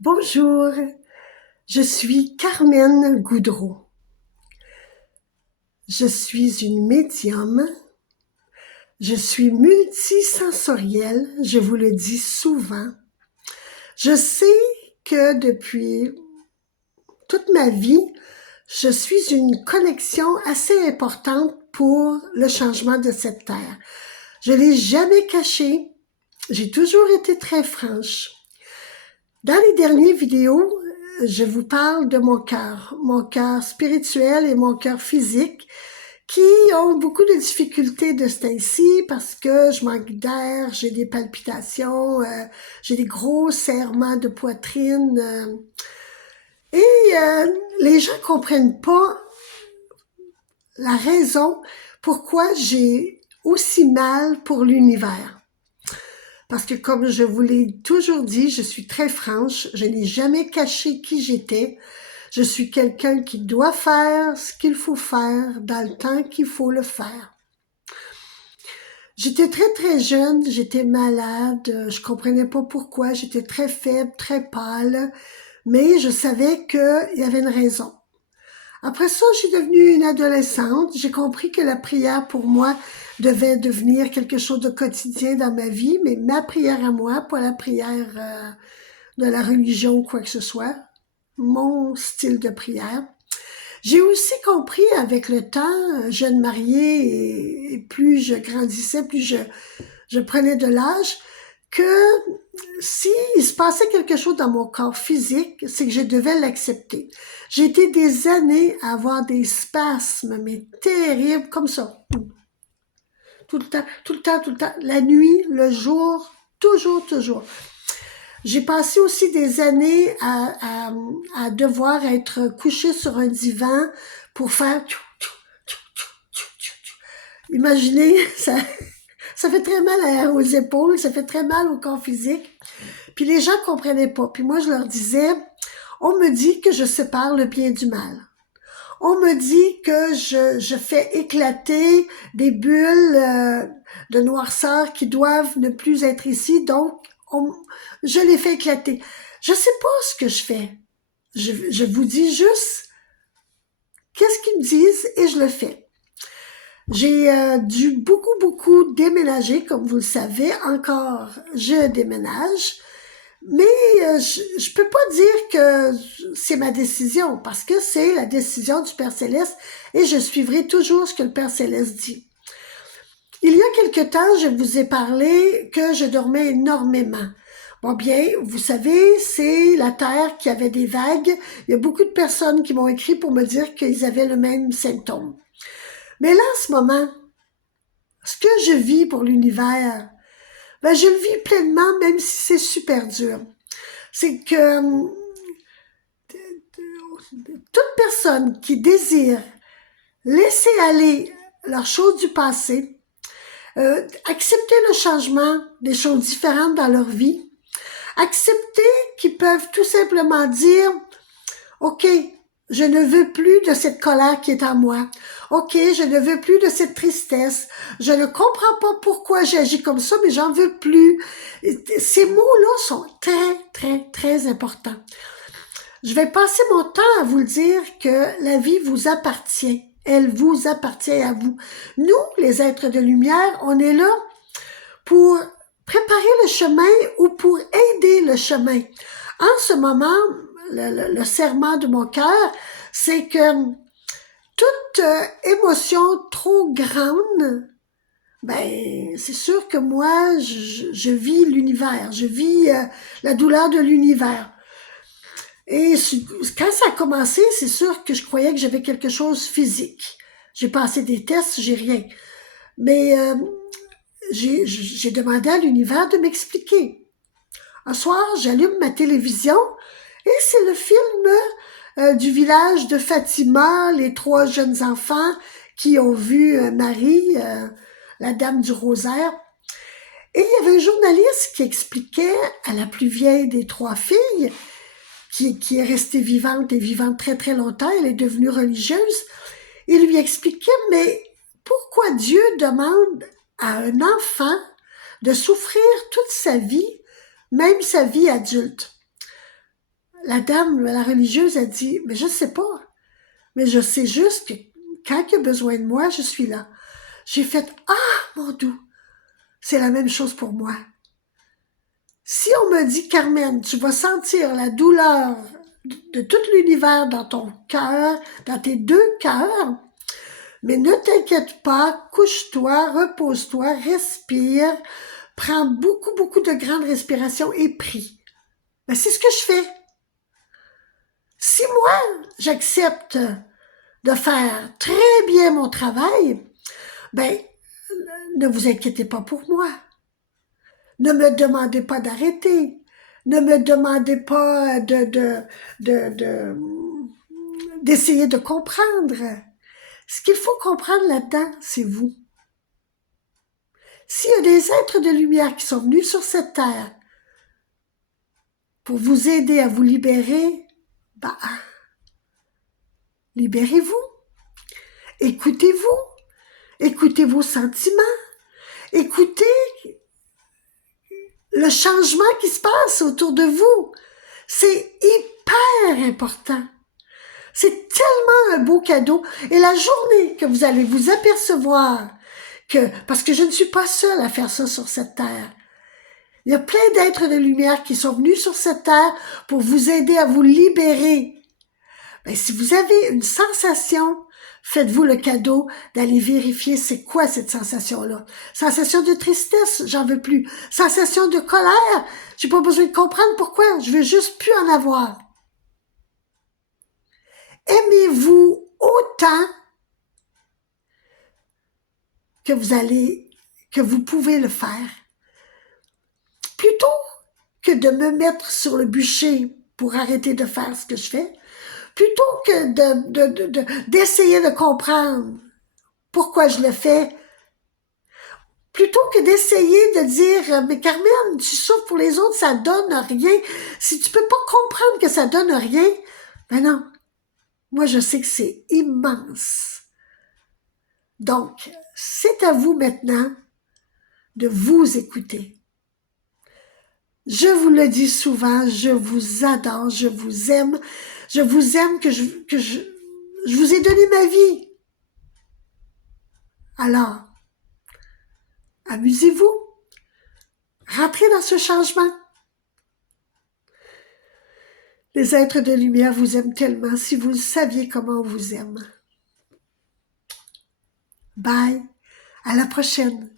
Bonjour, je suis Carmen Goudreau. Je suis une médium. Je suis multisensorielle, je vous le dis souvent. Je sais que depuis toute ma vie, je suis une connexion assez importante pour le changement de cette terre. Je l'ai jamais caché. J'ai toujours été très franche. Dans les dernières vidéos, je vous parle de mon cœur spirituel et mon cœur physique qui ont beaucoup de difficultés de ce temps-ci parce que je manque d'air, j'ai des palpitations, j'ai des gros serrements de poitrine et les gens comprennent pas la raison pourquoi j'ai aussi mal pour l'univers. Parce que comme je vous l'ai toujours dit, je suis très franche, je n'ai jamais caché qui j'étais. Je suis quelqu'un qui doit faire ce qu'il faut faire dans le temps qu'il faut le faire. J'étais très jeune, j'étais malade, je comprenais pas pourquoi, j'étais très faible, très pâle, mais je savais qu'il y avait une raison. Après ça, je suis devenue une adolescente, j'ai compris que la prière pour moi devait devenir quelque chose de quotidien dans ma vie, mais ma prière à moi, pas la prière de la religion ou quoi que ce soit, mon style de prière. J'ai aussi compris avec le temps, jeune mariée, et plus je grandissais, plus je prenais de l'âge, que s'il se passait quelque chose dans mon corps physique, c'est que je devais l'accepter. J'ai été des années à avoir des spasmes, mais terribles, comme ça. Tout le temps, tout le temps, tout le temps. La nuit, le jour, toujours. J'ai passé aussi des années à devoir être couchée sur un divan pour faire... Imaginez, ça fait très mal aux épaules, ça fait très mal au corps physique. Puis les gens comprenaient pas. Puis moi, je leur disais, on me dit que je sépare le bien du mal. On me dit que je fais éclater des bulles de noirceur qui doivent ne plus être ici, donc je les fais éclater. Je sais pas ce que je fais. Je vous dis juste qu'est-ce qu'ils me disent et je le fais. J'ai dû beaucoup déménager, comme vous le savez. Encore, je déménage. Mais je peux pas dire que c'est ma décision, parce que c'est la décision du Père Céleste et je suivrai toujours ce que le Père Céleste dit. Il y a quelque temps, je vous ai parlé que je dormais énormément. Bon bien, vous savez, c'est la Terre qui avait des vagues. Il y a beaucoup de personnes qui m'ont écrit pour me dire qu'ils avaient le même symptôme. Mais là, en ce moment, ce que je vis pour l'univers, ben, je le vis pleinement, même si c'est super dur. C'est que toute personne qui désire laisser aller leurs choses du passé, accepter le changement des choses différentes dans leur vie, accepter qu'ils peuvent tout simplement dire « Ok, je ne veux plus de cette colère qui est en moi. Ok, je ne veux plus de cette tristesse. Je ne comprends pas pourquoi j'agis comme ça, mais j'en veux plus. » Ces mots-là sont très importants. Je vais passer mon temps à vous dire que la vie vous appartient. Elle vous appartient à vous. Nous, les êtres de lumière, on est là pour préparer le chemin ou pour aider le chemin. En ce moment, le serment de mon cœur, c'est que toute émotion trop grande, ben c'est sûr que moi, je vis l'univers, je vis la douleur de l'univers. Et quand ça a commencé, c'est sûr que je croyais que j'avais quelque chose physique. J'ai passé des tests, j'ai rien. Mais j'ai demandé à l'univers de m'expliquer. Un soir, j'allume ma télévision et c'est le film du village de Fatima, les 3 jeunes enfants qui ont vu Marie, la dame du rosaire. Et il y avait un journaliste qui expliquait à la plus vieille des 3 filles, qui est restée vivante et vivante très longtemps, elle est devenue religieuse, il lui expliquait, mais pourquoi Dieu demande à un enfant de souffrir toute sa vie, même sa vie adulte? la dame, la religieuse, a dit, mais je sais pas, mais je sais juste que quand il y a besoin de moi, je suis là. J'ai fait, ah, mon doux, c'est la même chose pour moi. Si on me dit, Carmen, tu vas sentir la douleur de tout l'univers dans ton cœur, dans tes deux cœurs, mais ne t'inquiète pas, couche-toi, repose-toi, respire, prends beaucoup de grandes respirations et prie. Ben, c'est ce que je fais. Si moi, j'accepte de faire très bien mon travail, ben, ne vous inquiétez pas pour moi. Ne me demandez pas d'arrêter. Ne me demandez pas d'essayer de comprendre. Ce qu'il faut comprendre là-dedans, c'est vous. S'il y a des êtres de lumière qui sont venus sur cette terre pour vous aider à vous libérer, bah, libérez-vous. Écoutez-vous. Écoutez vos sentiments. Écoutez le changement qui se passe autour de vous. C'est hyper important. C'est tellement un beau cadeau. Et la journée que vous allez vous apercevoir que, parce que je ne suis pas seule à faire ça sur cette terre, il y a plein d'êtres de lumière qui sont venus sur cette terre pour vous aider à vous libérer. Mais si vous avez une sensation, faites-vous le cadeau d'aller vérifier c'est quoi cette sensation-là. Sensation de tristesse, j'en veux plus. Sensation de colère, j'ai pas besoin de comprendre pourquoi, je veux juste plus en avoir. Aimez-vous autant que vous pouvez le faire. Plutôt que de me mettre sur le bûcher pour arrêter de faire ce que je fais, plutôt que d'essayer de comprendre pourquoi je le fais, plutôt que d'essayer de dire « Mais Carmen, tu souffres pour les autres, ça donne rien. Si tu peux pas comprendre que ça donne rien, ben non. Moi, je sais que c'est immense. » Donc, c'est à vous maintenant de vous écouter. Je vous le dis souvent, je vous adore, je vous aime que je vous ai donné ma vie. Alors, amusez-vous, rentrez dans ce changement. Les êtres de lumière vous aiment tellement, si vous saviez comment on vous aime. Bye, à la prochaine.